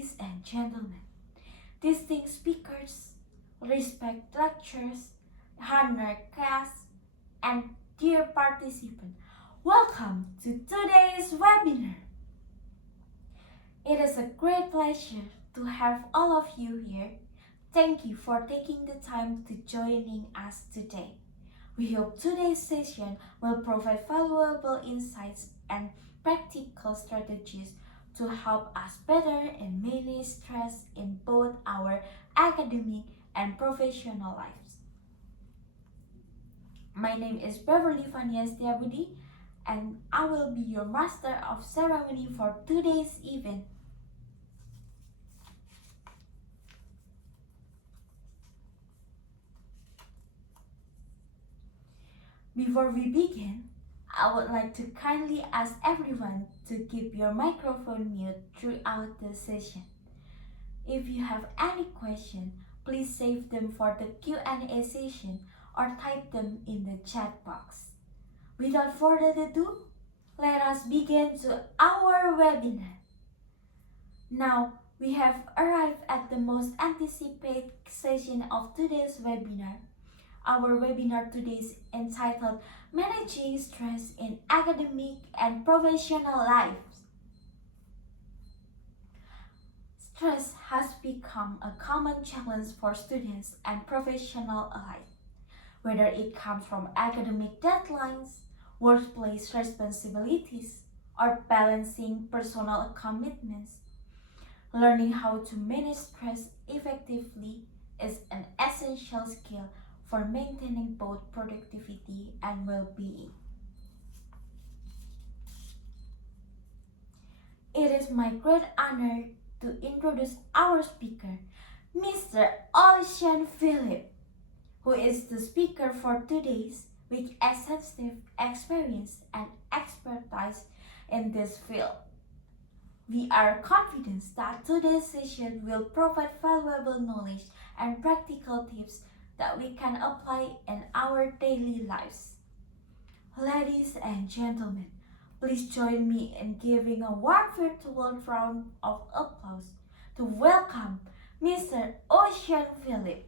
Ladies and gentlemen, distinguished speakers, respect lecturers, honored guests, and dear participants, welcome to today's webinar. It is a great pleasure to have all of you here. Thank you for taking the time to joining us today. We hope today's session will provide valuable insights and practical strategies to help us better and manage stress in both our academic and professional lives. My name is Vania, and I will be your master of ceremony for today's event. Before we begin, I would like to kindly ask everyone to keep your microphone mute throughout the session. If you have any questions, please save them for the Q&A session or type them in the chat box. Without further ado, let us begin to our webinar. Now, we have arrived at the most anticipated session of today's webinar. Our webinar today is entitled Managing Stress in Academic and Professional Lives. Stress has become a common challenge for students and professionals alike, whether it comes from academic deadlines, workplace responsibilities, or balancing personal commitments. Learning how to manage stress effectively is an essential skill for maintaining both productivity and well-being. It is my great honor to introduce our speaker, Mr. Ocean Philip, who is the speaker for today's with extensive experience and expertise in this field. We are confident that today's session will provide valuable knowledge and practical tips that we can apply in our daily lives. Ladies and gentlemen, please join me in giving a warm virtual round of applause to welcome Mr. Ocean Philip.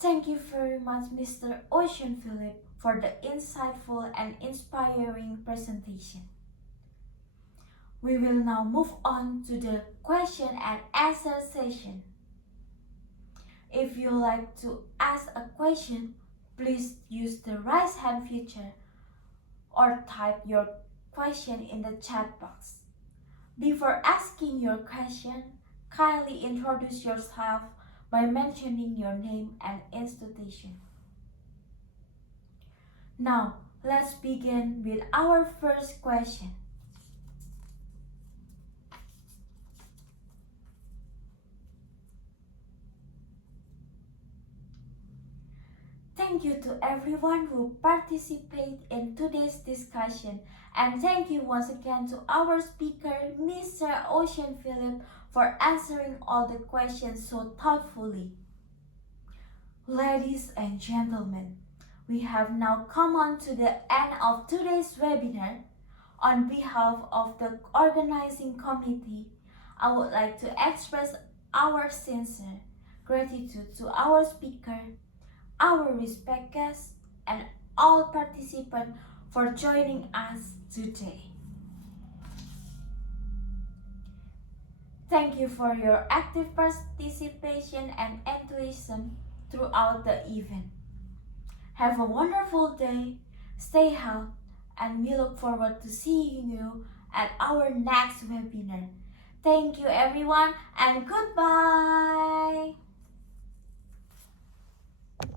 Thank you very much, Mr. Ocean Philip, for the insightful and inspiring presentation. We will now move on to the question and answer session. If you like to ask a question, please use the raise hand feature or type your question in the chat box. Before asking your question, kindly introduce yourself by mentioning your name and institution. Now, let's begin with our first question. Thank you to everyone who participated in today's discussion, and thank you once again to our speaker, Mr. Ocean Philip, for answering all the questions so thoughtfully. Ladies and gentlemen, we have now come on to the end of today's webinar. On behalf of the organizing committee, I would like to express our sincere gratitude to our speaker, our respected guests, and all participants for joining us today. Thank you for your active participation and enthusiasm throughout the event. Have a wonderful day, stay healthy, and we look forward to seeing you at our next webinar. Thank you everyone, and goodbye!